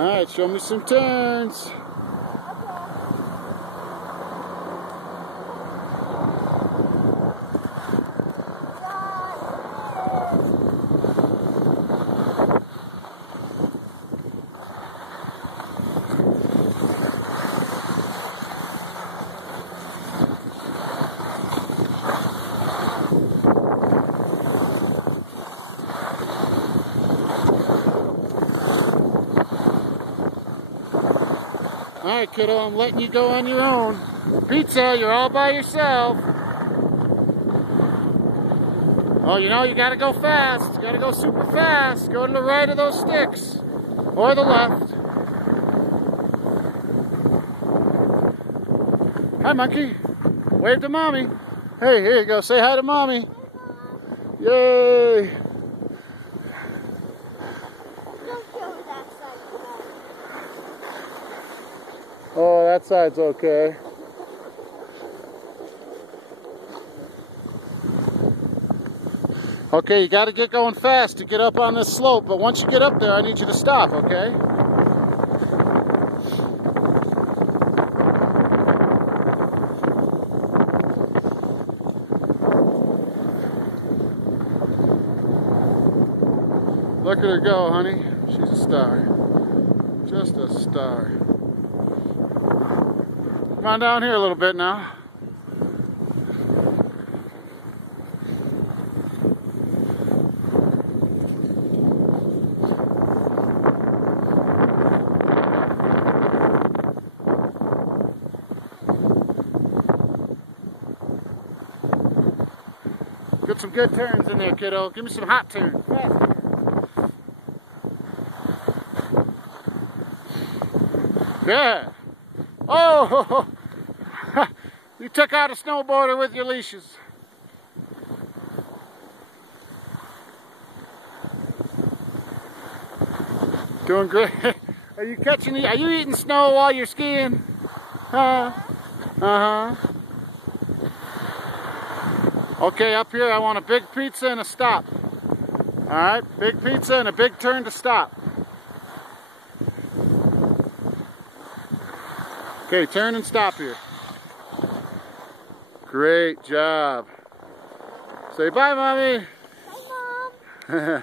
Alright, show me some turns. Alright, kiddo, I'm letting you go on your own. Pizza, you're all by yourself. Oh, you know, you gotta go fast. You gotta go super fast. Go to the right of those sticks. Or the left. Hi, monkey. Wave to mommy. Hey, here you go. Say hi to mommy. Yay! Oh, that side's okay. Okay, you got to get going fast to get up on this slope, but once you get up there, I need you to stop, okay? Look at her go, honey. She's a star. Just a star. Come on down here a little bit now. Get some good turns in there, kiddo. Give me some hot turns. Fast turns. Yeah. Oh, you took out a snowboarder with your leashes. Doing great. Are you are you eating snow while you're skiing? Uh-huh. Okay, up here I want a big pizza and a stop. Alright, big pizza and a big turn to stop. Okay, turn and stop here. Great job. Say bye, Mommy. Bye, Mom.